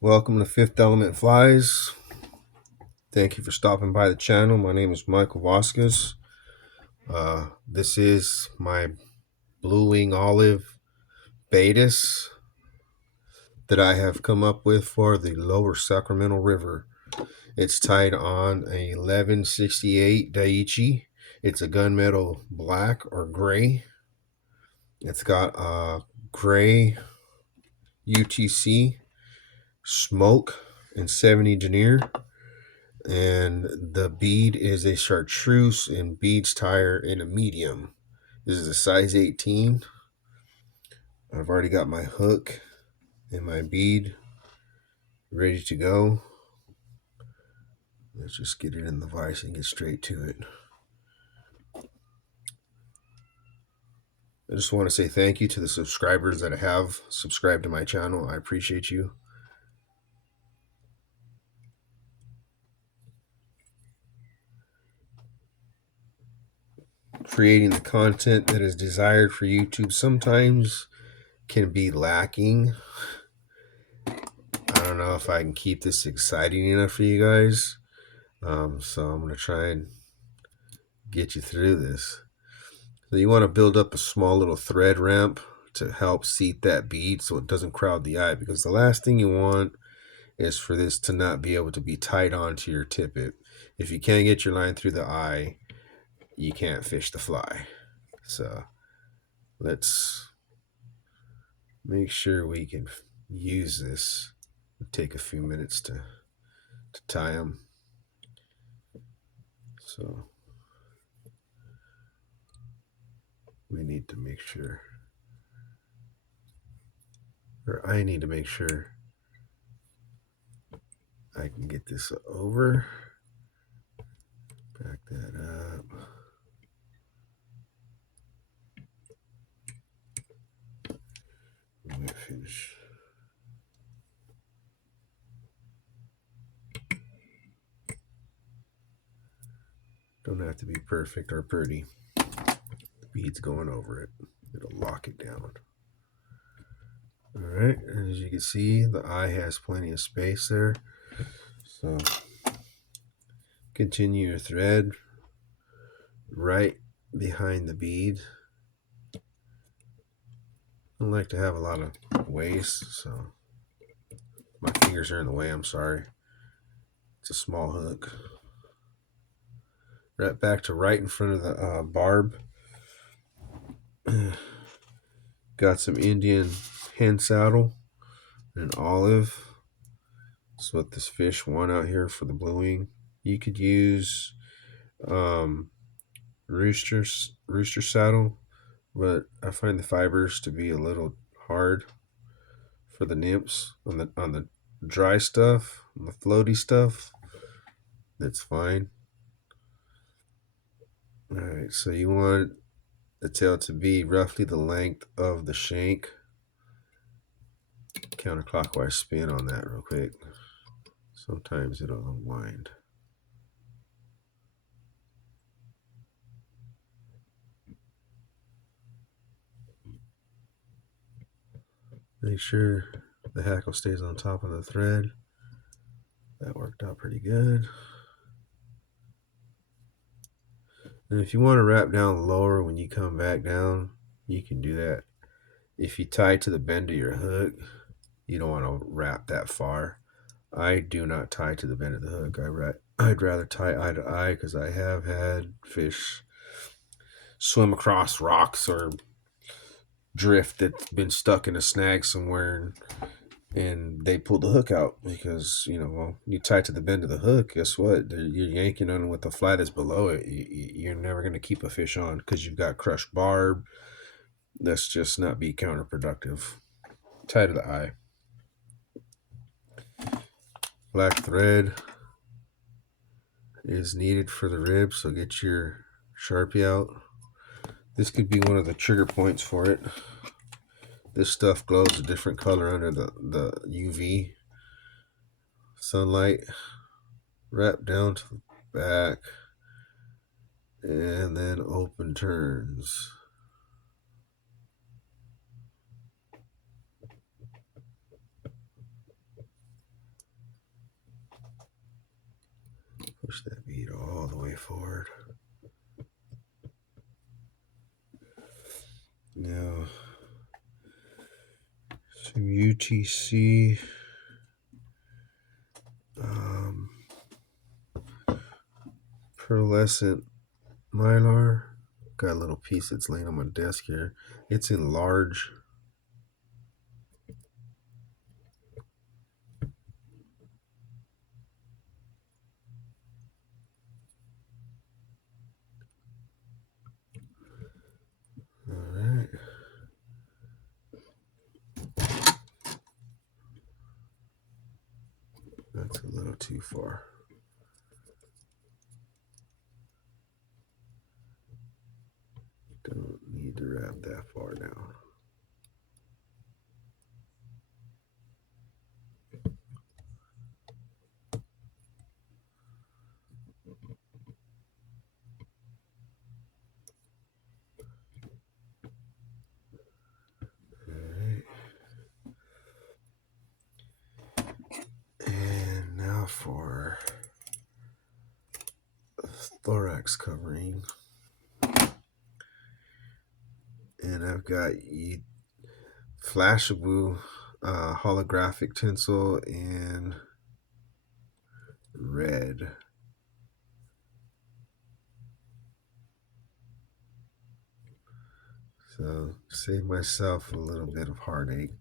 Welcome to Fifth Element Flies. Thank you for stopping by the channel. My name is Michael Vasquez. This is my blue wing olive Beatis that I have come up with for the lower Sacramento River. It's tied on a 1168 Daiichi. It's a gunmetal black or gray. It's got a gray UTC smoke and 70 denier. And the bead is a chartreuse and beads tire in a medium. This is a size 18. I've already got my hook and my bead ready to go. Let's just get it in the vise and get straight to it. I just want to say thank you to the subscribers that have subscribed to my channel. I appreciate you. Creating the content that is desired for YouTube sometimes can be lacking. I don't know if I can keep this exciting enough for you guys. So I'm going to try and get you through this. So you want to build up a small little thread ramp to help seat that bead so it doesn't crowd the eye, because the last thing you want is for this to not be able to be tied onto your tippet. If you can't get your line through the eye, you can't fish the fly. So let's make sure we can use this. It'll take a few minutes to tie them. So we need to make sure, or I need to make sure I can get this over. Back that up. Let me finish. Don't have to be perfect or pretty. The bead's going over it. It'll lock it down. All right, and as you can see, the eye has plenty of space there. So continue your thread right behind the bead. I don't like to have a lot of waste, so my fingers are in the way. I'm sorry. It's a small hook. Right back to right in front of the barb. Got some Indian hen saddle and olive. That's what this fish won out here for the blue wing. You could use rooster saddle, but I find the fibers to be a little hard for the nymphs. On the dry stuff, on the floaty stuff, that's fine. All right, so you want the tail to be roughly the length of the shank. Counterclockwise spin on that real quick. Sometimes it'll unwind. Make sure the hackle stays on top of the thread. That worked out pretty good. And if you want to wrap down lower when you come back down, you can do that. If you tie to the bend of your hook, you don't want to wrap that far. I do not tie to the bend of the hook. I'd rather tie eye to eye, because I have had fish swim across rocks or drift that's been stuck in a snag somewhere, and they pull the hook out because, well, you tie to the bend of the hook. Guess what? You're yanking on with the fly that's below it. You're never going to keep a fish on because you've got crushed barb. That's just not be counterproductive. Tie to the eye. Black thread is needed for the rib, so get your Sharpie out. This could be one of the trigger points for it. This stuff glows a different color under the UV sunlight. Wrap down to the back and then open turns. Push that bead all the way forward. Now, some UTC pearlescent mylar. Got a little piece that's laying on my desk here. It's in large. All right. That's a little too far. Don't need to wrap that far down. Alright. And now for the thorax covering. And I've got flashable holographic tinsel in red. So save myself a little bit of heartache.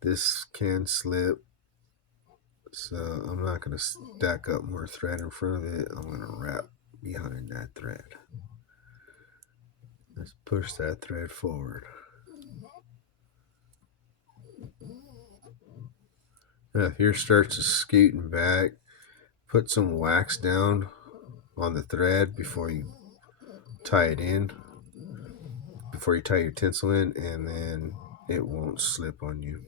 This can slip, so I'm not going to stack up more thread in front of it. I'm going to wrap behind that thread. Let's push that thread forward. Now if yours starts to scooting back, put some wax down on the thread before you tie it in, before you tie your tinsel in, and then it won't slip on you.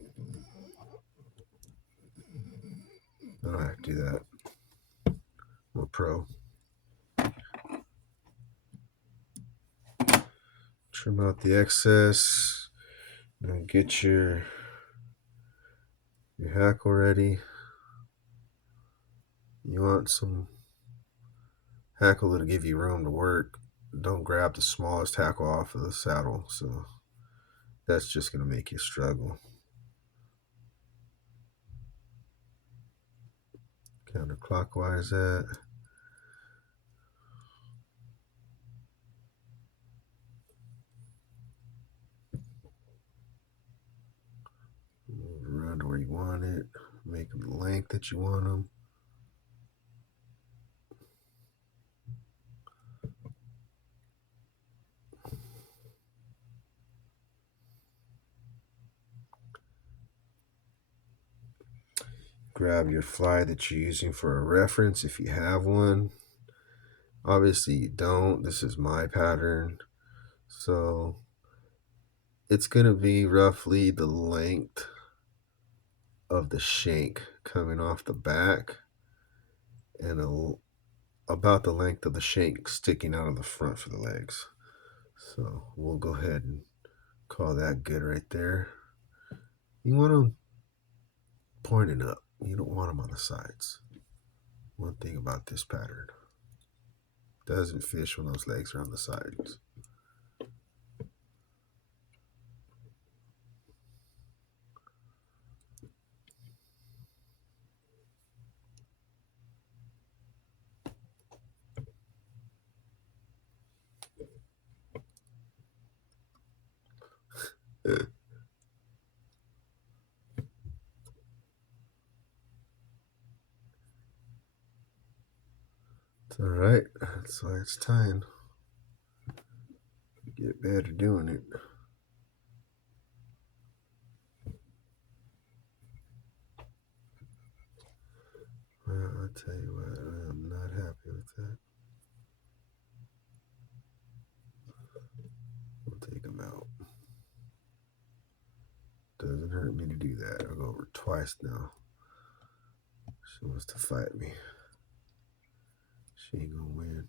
I don't have to do that. I'm a pro. Trim out the excess and get your hackle ready. You want some hackle that'll give you room to work. Don't grab the smallest hackle off of the saddle, so that's just going to make you struggle. Counterclockwise that. Move around to where you want it. Make them the length that you want them. Grab your fly that you're using for a reference if you have one. Obviously you don't. This is my pattern. So it's going to be roughly the length of the shank coming off the back and about the length of the shank sticking out of the front for the legs. So we'll go ahead and call that good right there. You want them pointing up. You don't want them on the sides. One thing about this pattern, doesn't fish when those legs are on the sides. It's all right. That's why it's time. Get better doing it. Well, I'll tell you what, I'm not happy with that. We'll take them out. Doesn't hurt me to do that. I'll go over twice now. She wants to fight me. She ain't gonna win.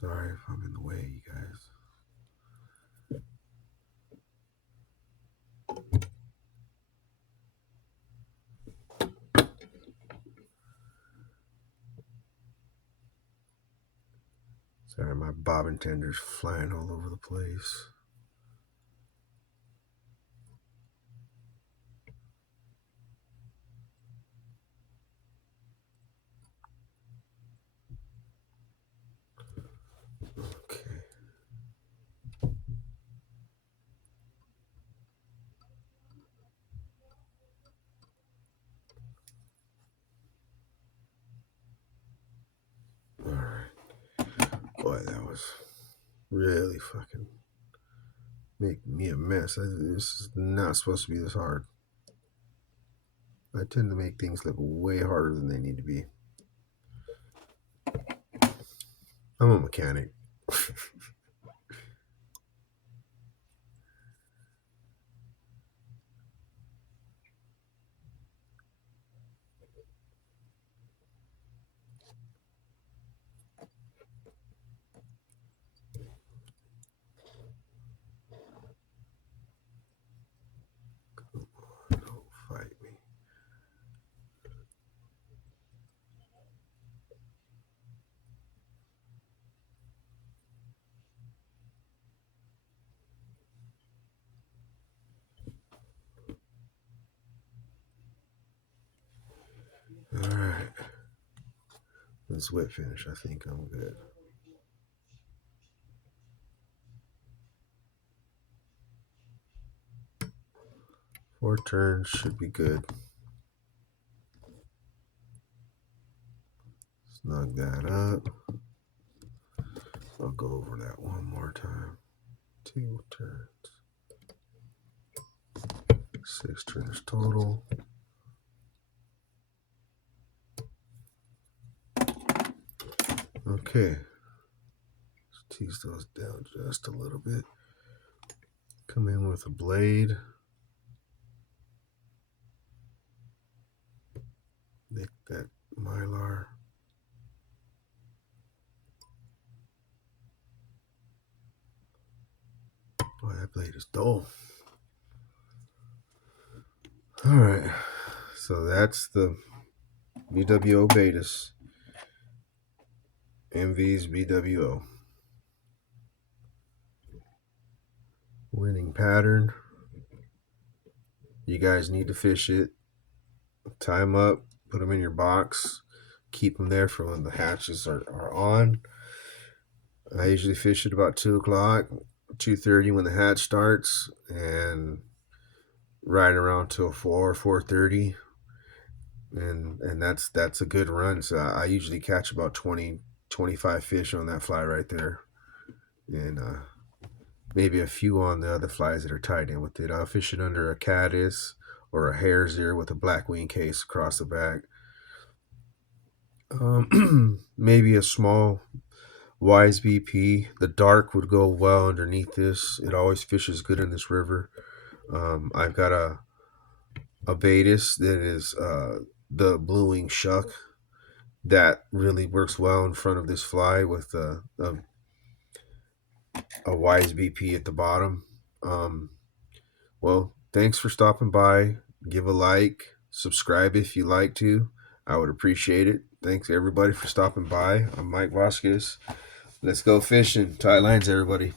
Sorry if I'm in the way, you guys. Sorry, my bobbin tender's flying all over the place. Okay. All right. Boy, that was really fucking making me a mess. This is not supposed to be this hard. I tend to make things look way harder than they need to be. I'm a mechanic. Don't fight me. All right. This whip finish, I think I'm good. 4 turns should be good. Snug that up. I'll go over that one more time. 2 turns. 6 turns total. Okay. Let's tease those down just a little bit. Come in with a blade. Nick that mylar. Boy, that blade is dull. All right. So that's the BWO Beatis. MV's BWO. Winning pattern. You guys need to fish it. Tie them up. Put them in your box. Keep them there for when the hatches are on. I usually fish at about 2 o'clock, 2:30 when the hatch starts, and right around till 4:30, and that's a good run. So I usually catch about 20-25 fish on that fly right there, and maybe a few on the other flies that are tied in with it. I'll fish it under a caddis or a hare's ear with a black wing case across the back. Maybe a small Wise BP. The dark would go well underneath this. It always fishes good in this river. I've got a Beatis that is the blue wing shuck that really works well in front of this fly with a Wise BP at the bottom. Well, thanks for stopping by. Give a like, subscribe if you like to. I would appreciate it. Thanks everybody for stopping by. I'm Mike Vasquez. Let's go fishing. Tight lines, everybody.